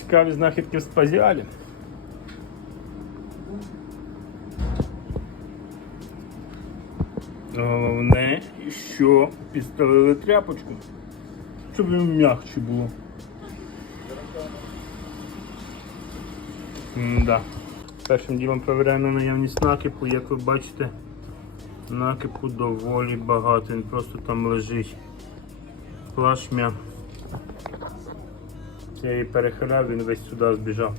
Цікаві знахідки в спазіалі. Головне, що підставили тряпочку, щоб він м'якше було. Да. Першим ділом перевіряємо на наявність накипу. Як ви бачите, накипу доволі багато, він просто там лежить плашмя. Я її перехиляв, він весь сюди збіжав.